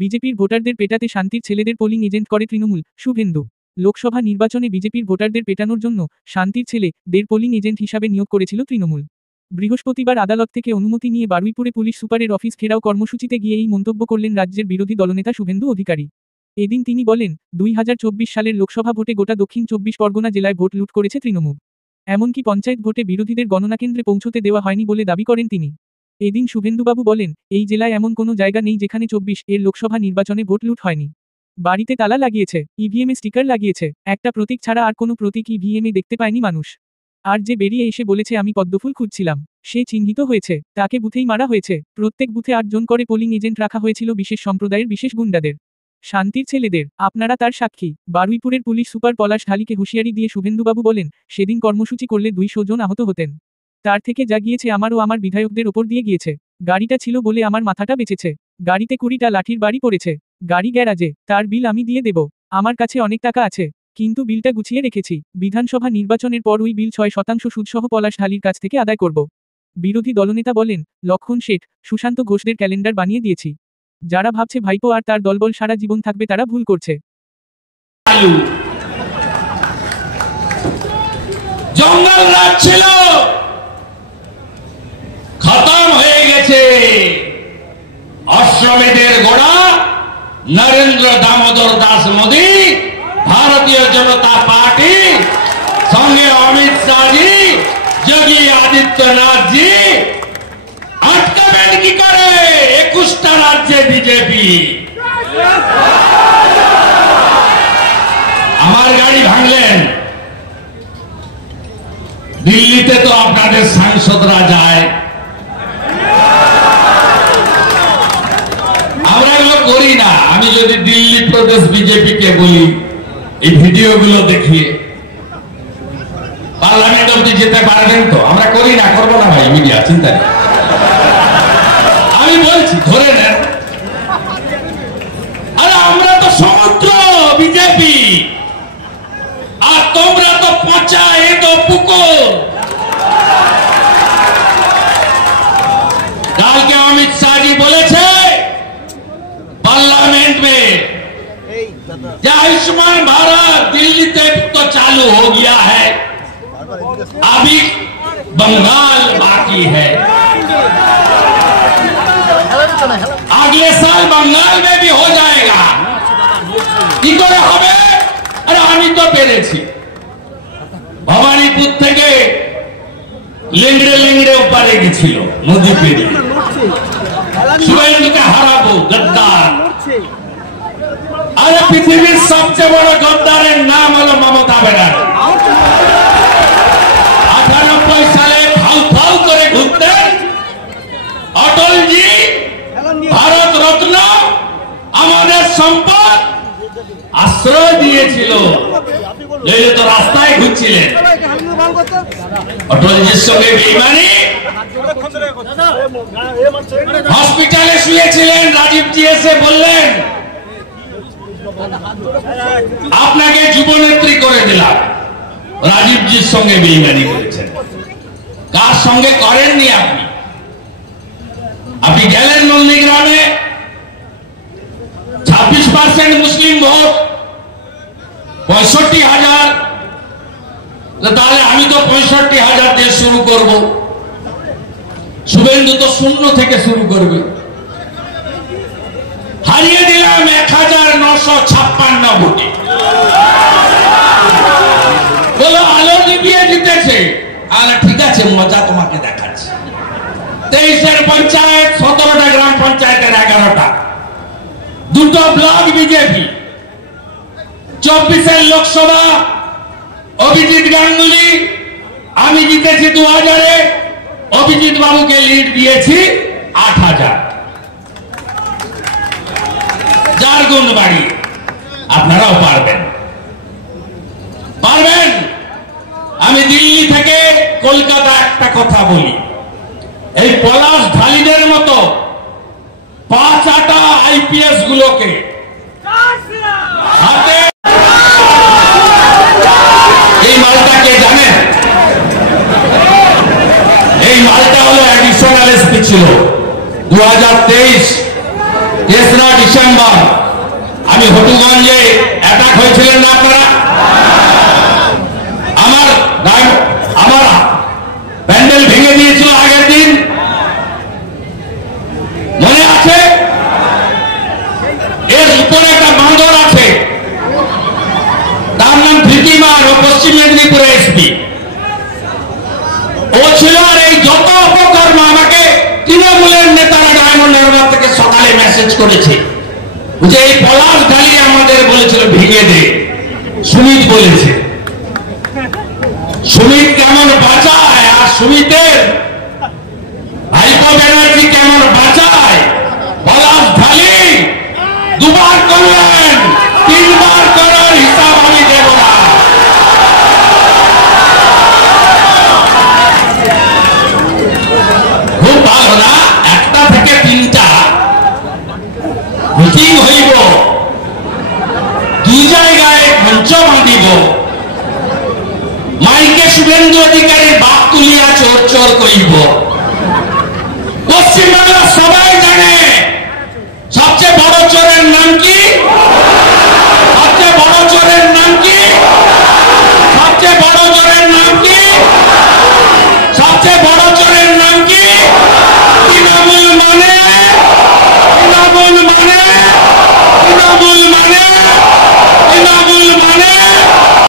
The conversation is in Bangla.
বিজেপির ভোটারদের পেটাতে শান্তির ছেলেদের পোলিং এজেন্ট করে তৃণমূল, শুভেন্দু। লোকসভা নির্বাচনে বিজেপির ভোটারদের পেটানোর জন্য শান্তির ছেলেদের পোলিং এজেন্ট হিসাবে নিয়োগ করেছিল তৃণমূল। বৃহস্পতিবার আদালত থেকে অনুমতি নিয়ে বারুইপুরে পুলিশ সুপারের অফিস ঘেরাও কর্মসূচিতে গিয়ে এই মন্তব্য করলেন রাজ্যের বিরোধী দলনেতা শুভেন্দু অধিকারী। এদিন তিনি বলেন, 2024 সালের লোকসভা ভোটে গোটা দক্ষিণ 24 পরগনা জেলায় ভোট লুট করেছে তৃণমূল। এমনকি পঞ্চায়েত ভোটে বিরোধীদের গণনাকেন্দ্রে পৌঁছতে দেওয়া হয়নি বলে দাবি করেন তিনি। এদিন শুভেন্দুবাবু বলেন, এই জেলায় এমন কোনো জায়গা নেই যেখানে 24 লোকসভা নির্বাচনে ভোট লুট হয়নি। বাড়িতে তালা লাগিয়েছে, ইভিএমে স্টিকার লাগিয়েছে, একটা প্রতীক ছাড়া আর কোনো প্রতীক ইভিএমে দেখতে পায়নি মানুষ। আর যে বেরিয়ে এসে বলেছে আমি পদ্মফুল খুঁজছিলাম, সে চিহ্নিত হয়েছে, তাকে বুথেই মারা হয়েছে। প্রত্যেক বুথে 8 জন করে পোলিং এজেন্ট রাখা হয়েছিল বিশেষ সম্প্রদায়ের বিশেষ গুন্ডাদের। শান্তির ছেলেদের, আপনারা তার সাক্ষী। বারুইপুরের পুলিশ সুপার পলাশ ঢালিকে হুঁশিয়ারি দিয়ে শুভেন্দুবাবু বলেন, সেদিন কর্মসূচি করলে 200 জন আহত হতেন। তার থেকে যা গিয়েছে আমার ও আমার বিধায়কদের ওপর দিয়ে গিয়েছে। গাড়িটা ছিল বলে আমার মাথাটা বেঁচেছে। গাড়িতে 20টা লাঠির বাড়ি পড়েছে। গাড়ি গ্যারাজে, তার বিল আমি দিয়ে দেব। আমার কাছে অনেক টাকা আছে, কিন্তু বিলটা গুছিয়ে রেখেছি। বিধানসভা নির্বাচনের পর ওই বিল 6% সুদসহ পলাশ ঢালির কাছ থেকে আদায় করব। বিরোধী দলনেতা বলেন, লক্ষণ শেঠ, সুশান্ত ঘোষদের ক্যালেন্ডার বানিয়ে দিয়েছি। যারা ভাবছে ভাইপো আর তার দলবল সারা জীবন থাকবে তারা ভুল করছে। জঙ্গল রাজ ছিল, খতম হয়ে গেছে। অশ্বমেধের গোড়া নরেন্দ্র দামোদর দাস মোদী, ভারতীয় জনতা পার্টি, সঙ্গে অমিত শাহজি, যোগী আদিত্যনাথ জি আটকাবেন কি করে 21টা রাজ্যে বিজেপি। আমার গাড়ি ভাঙলেন। দিল্লিতে তো আপনাদের সাংসদরা যায়, আমরা এগুলো করি না। আমি যদি দিল্লি প্রদেশ বিজেপি কে বলি, এই ভিডিওগুলো দেখিয়ে পার্লামেন্ট অব্দি যেতে পারবেন তো? আমরা করি না, করবো না ভাই, মিডিয়া চিন্তা নেই। আমি বলছি ধরে নেন, আরে আমরা তো সমুদ্র বিজেপি, আর তোমরা তো পচা, এ তো পুকুর। কালকে অমিत शाह जी বলেছে पार्लियामेंट में, क्या आयुष्मान भारत दिल्ली तक तो चालू हो गया है, अभी बंगाल बाकी है। अगले साल बंगाल में भी हो जाएगा। কি করে হবে? আরে আমি তো পেরেছি। ভবানীপুর থেকে লিংড়ে লিংড়ে ওপারে গেছিল নদী পেরিয়ে। শুভেন্দুকে হারাবো, গদ্দার। আরে পৃথিবীর সবচেয়ে বড় গদ্দারের নাম হলো মমতা ব্যানার্জি। 98 সালে ফাউ ফাউ করে ঘুরতেন অটলজি, ভারত রত্ন, আমাদের সম্পদ আশ্রয় দিয়েছিল। এই তো রাস্তায় ঘুরছিলেন, অটলজির সঙ্গে বেইমানি। হসপিটালে শুয়েছিলেন, রাজীবজি এসে বললেন আপনাকে যুবনেত্রী করে দিলাম। রাজীবজির সঙ্গে বেইমানি করেছেন। কার সঙ্গে করেননি আপনি? আপনি গেলেন নন্দীগ্রামে, 26% মুসলিম ভোট, 65,000। তাহলে আমি তো 65,000 দিয়ে শুরু করব। শুভেন্দু তো 0 থেকে শুরু করবে। হারিয়ে দিলাম 1956 ভোটে। বলো আলো নিভিয়ে জিতেছে। আরে ঠিক আছে, মজা তোমাকে দেখাচ্ছি। 23-এর পঞ্চায়েত, 17টা গ্রাম পঞ্চায়েতের 11টা, 2টো ব্লক বিজেপি। 24-এর লোকসভা অভিজিৎ গাঙ্গুলি, আমি জিতেছি 2000-এ, অভিজিৎ বাবুকে লিড দিয়েছি 8000। যার গুণ বাড়ি, আপনারাও পারবেন, পারবেন। আমি দিল্লি থেকে কলকাতা একটা কথা বলি, এই পলাশ ঢালিদের মতো 5-8টা আইপিএস গুলোকে হাতে। এই মালটা কে জানেন? এই মালটা হলো অ্যাডিশনাল এসপি ছিল 2023 তেসরা ডিসেম্বর আমি হটুগঞ্জে অ্যাটাক হয়েছিলেন না আপনারা? আমার প্যান্ডেল ভেঙে দিয়েছিল আগের দিন, মনে আছে? এর উপরে একটা বাঁদর আছে, তার নাম প্রীতিমার, ও পশ্চিম মেদিনীপুরে এসপি। ও ছিল, আর এই যত অপকর্ম আমাকে তৃণমূলের নেতারা ডায়মন্ড হারবার থেকে সকালে মেসেজ করেছে যে এই পলাশ ঢালি আমাদের বলেছিল ভেঙে দে। সুমিত বলেছে, সুমিত কেমন বাঁচায়, আর সুমিতের ভাইপো ব্যানার্জি কেমন বাঁচায়। পলাশ ঢালি দুবার করলেন, তিনবার করার হিসাব আমি দেব না। খুব ভালো না, 1টা থেকে 3টা মিটিং হইব, 2 জায়গায় মঞ্চ বাঁধিব, মাইকে শুভেন্দু অধিকারীর বাপ তুলিয়া চোর চোর কইব। পশ্চিমবাংলার সবাই